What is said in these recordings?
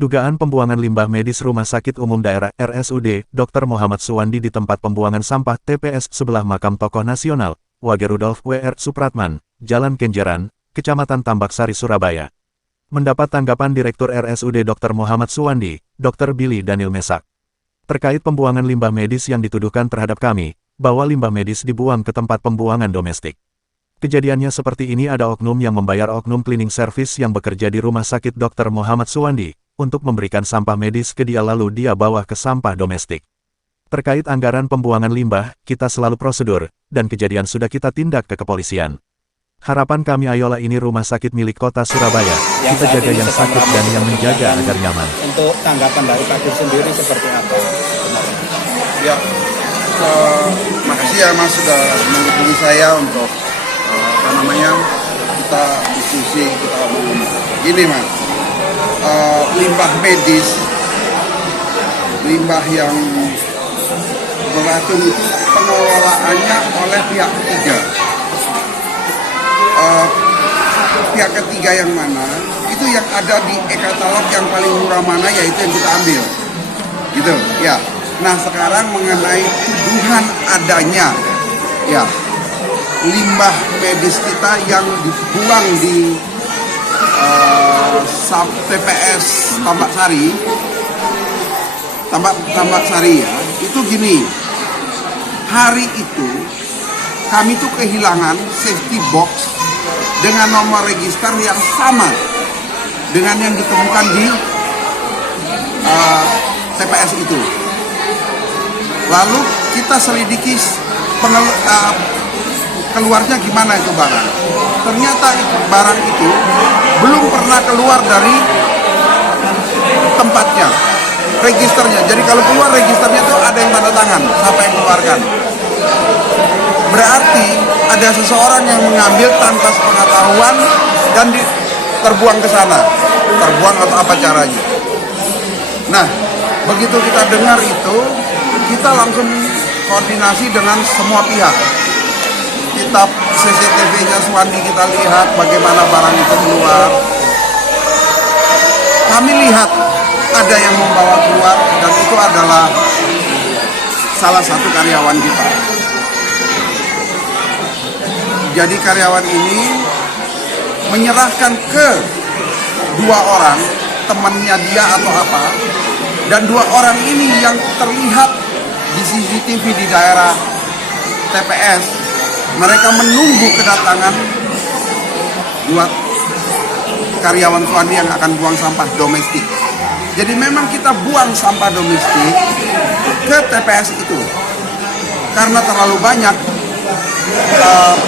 Dugaan pembuangan limbah medis Rumah Sakit Umum Daerah RSUD Dr. Muhammad Suwandi di tempat pembuangan sampah TPS sebelah makam tokoh nasional, Wage Rudolf W.R. Supratman, Jalan Kenjeran, Kecamatan Tambak Sari, Surabaya. Mendapat tanggapan Direktur RSUD Dr. Muhammad Suwandi, Dr. Billy Daniel Mesak. Terkait pembuangan limbah medis yang dituduhkan terhadap kami, bahwa limbah medis dibuang ke tempat pembuangan domestik. Kejadiannya seperti ini, ada oknum yang membayar oknum cleaning service yang bekerja di Rumah Sakit Dr. Muhammad Suwandi, untuk memberikan sampah medis ke dia lalu dia bawa ke sampah domestik. Terkait anggaran pembuangan limbah, kita selalu prosedur, dan kejadian sudah kita tindak ke kepolisian. Harapan kami ayolah ini rumah sakit milik kota Surabaya, kita jaga yang sakit dan yang menjaga agar nyaman. Untuk tanggapan dari Kadir sendiri seperti apa? Ya, makasih ya Mas sudah menghubungi saya untuk kita diskusi, kita ngomong. Gini Mas, limbah medis, limbah yang beracun itu pengelolaannya oleh pihak ketiga. Pihak ketiga yang mana? Itu yang ada di e-katalog yang paling murah mana, yaitu yang kita ambil. Gitu, ya. Nah sekarang mengenai tuduhan adanya, ya, limbah medis kita yang dibuang di TPS Tambak Sari ya, itu gini, hari itu kami tuh kehilangan safety box dengan nomor register yang sama dengan yang ditemukan di TPS itu. Lalu kita selidiki keluarnya gimana itu barang. Ternyata barang itu belum pernah keluar dari tempatnya, registernya. Jadi kalau keluar registernya itu ada yang tanda tangan, siapa yang keluarkan. Berarti ada seseorang yang mengambil tanpa sepengetahuan dan terbuang ke sana. Terbuang atau apa caranya. Nah, begitu kita dengar itu, kita langsung koordinasi dengan semua pihak. Kita CCTV-nya Suwandi kita lihat bagaimana barang itu keluar. Kami lihat ada yang membawa keluar dan itu adalah salah satu karyawan kita. Jadi karyawan ini menyerahkan ke dua orang, temannya dia atau apa, dan dua orang ini yang terlihat di CCTV di daerah TPS, mereka menunggu kedatangan dua karyawan Suwandi yang akan buang sampah domestik. Jadi memang kita buang sampah domestik ke TPS itu karena terlalu banyak.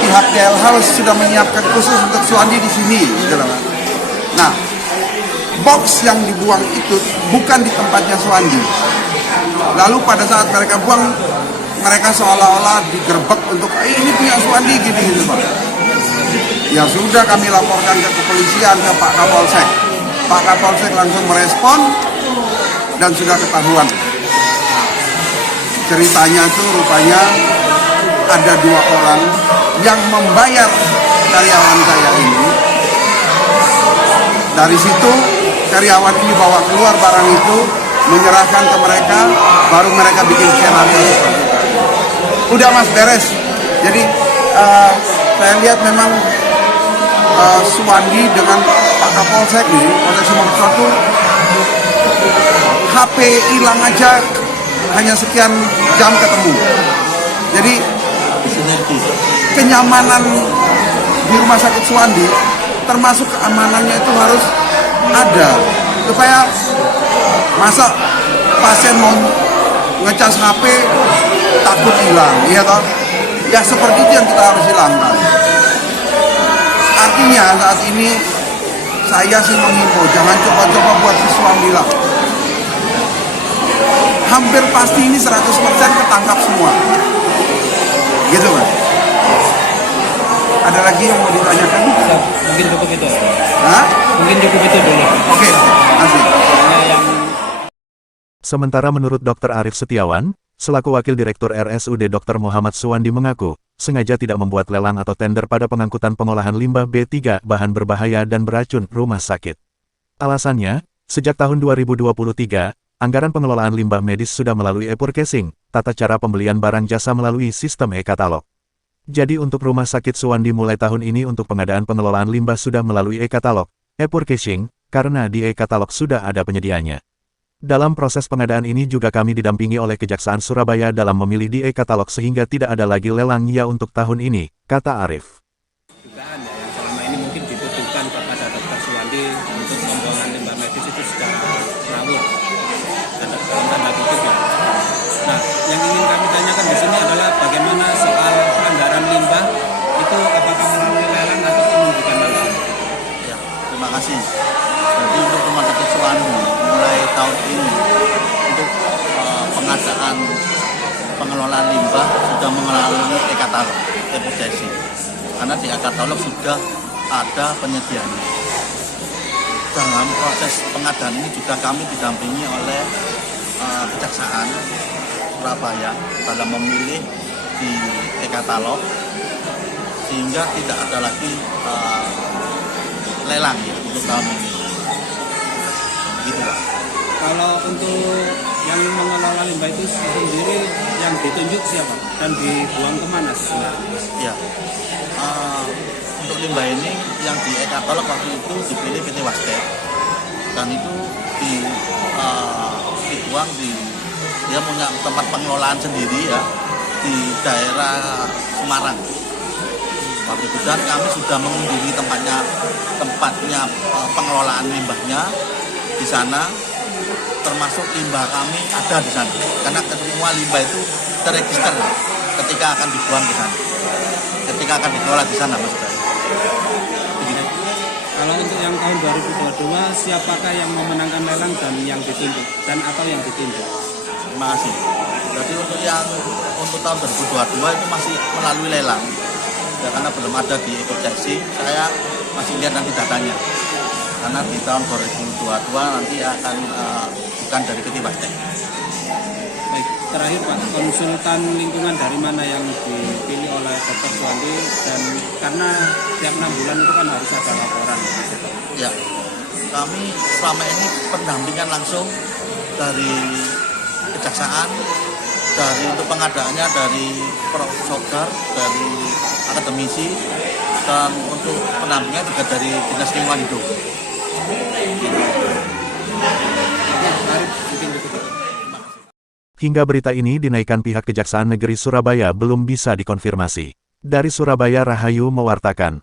Pihak DLH sudah menyiapkan khusus untuk Suwandi di sini, gitu loh. Nah, box yang dibuang itu bukan di tempatnya Suwandi. Lalu pada saat mereka buang, mereka seolah-olah digerebek untuk ini punya Suwandi gitu Pak. Ya sudah, kami laporkan ke kepolisian, ke Pak Kapolsek. Pak Kapolsek langsung merespon dan sudah ketahuan. Ceritanya tuh rupanya ada dua orang yang membayar karyawan saya ini. Dari situ karyawan ini bawa keluar barang itu, menyerahkan ke mereka, baru mereka bikin skenario. Udah Mas, beres. Jadi saya lihat memang Suwandi dengan Pak Kapolsek nih, Polsek Sumatera itu HP hilang aja hanya sekian jam ketemu. Jadi kenyamanan di rumah sakit Suwandi, termasuk keamanannya itu harus ada, supaya masa pasien mau ngecas HP takut hilang, iya toh? Ya seperti itu yang kita harus hilangkan. Artinya saat ini saya sih menghimbau jangan coba-coba buat si Suwandi lah. Hampir pasti ini 100% ketangkap semua. Gitu kan? Ada lagi yang mau ditanyakan? Mungkin cukup itu. Hah? Mungkin cukup itu dulu. Oke, asik. Sementara menurut Dr. Arief Setiawan, selaku Wakil Direktur RSUD Dr. Muhammad Suwandi mengaku, sengaja tidak membuat lelang atau tender pada pengangkutan pengolahan limbah B3 bahan berbahaya dan beracun rumah sakit. Alasannya, Sejak tahun 2023, anggaran pengelolaan limbah medis sudah melalui e-purchasing, tata cara pembelian barang jasa melalui sistem e-katalog. Jadi untuk Rumah Sakit Suwandi mulai tahun ini untuk pengadaan pengelolaan limbah sudah melalui e-katalog, e-purchasing, karena di e-katalog sudah ada penyediaannya. Dalam proses pengadaan ini juga kami didampingi oleh Kejaksaan Surabaya dalam memilih di e-katalog sehingga tidak ada lagi lelang ya untuk tahun ini, kata Arif. Dugaan ya, yang selama ini mungkin ditujukan kepada Dr. Suwandi untuk pembuangan limbah medis itu secara ngawur. Dalam tanda kutip ya. Nah, yang ingin kami tanyakan di sini adalah bagaimana soal anggaran limbah itu apakah melalui lelang ataupun bukan lelang? Ya, terima kasih. Jadi untuk Rumah Sakit Suwandi mulai tahun ini untuk pengadaan pengelolaan limbah sudah melalui e-katalog, e-purchasing. Karena di e-katalog sudah ada penyediaannya. Dalam proses pengadaan ini juga kami didampingi oleh Kejaksaan Surabaya dalam memilih di e-katalog sehingga tidak ada lagi lelang ya untuk tahun ini. Gitu Pak. Kalau untuk yang mengelola limbah itu sendiri yang ditunjuk siapa dan dibuang kemana sebenarnya? Ya. Untuk limbah ini yang di e-katalog waktu itu dipilih PT Wastek dan itu dibuang dia punya tempat pengelolaan sendiri ya di daerah Semarang. Waktu itu dan kami sudah mengunjungi tempatnya pengelolaan limbahnya di sana, termasuk limbah kami ada di sana karena semua limbah itu terregister ketika akan dibuang ke sana, ketika akan dikelola di sana maksud saya. Begini. Kalau untuk yang tahun 2022 siapakah yang memenangkan lelang dan yang ditunjuk dan atau yang ditunjuk? Terima kasih. Jadi untuk tahun 2022 itu masih melalui lelang. Ya, karena belum ada di e-purchasing, saya masih lihat nanti datanya. Karena di tahun 2022 nanti akan bukan dari PT Wastek. Baik, terakhir Pak, konsultan lingkungan dari mana yang dipilih oleh Dr. Suwandi dan karena tiap 6 bulan itu kan harus ada laporan. Ya, kami selama ini pendampingan langsung dari Kejaksaan, dari untuk pengadaannya dari Profesor, dari akademisi, dan untuk pendampingan juga dari Dinas Lingkungan Hidup. Hingga berita ini dinaikkan pihak Kejaksaan Negeri Surabaya belum bisa dikonfirmasi. Dari Surabaya Rahayu mewartakan.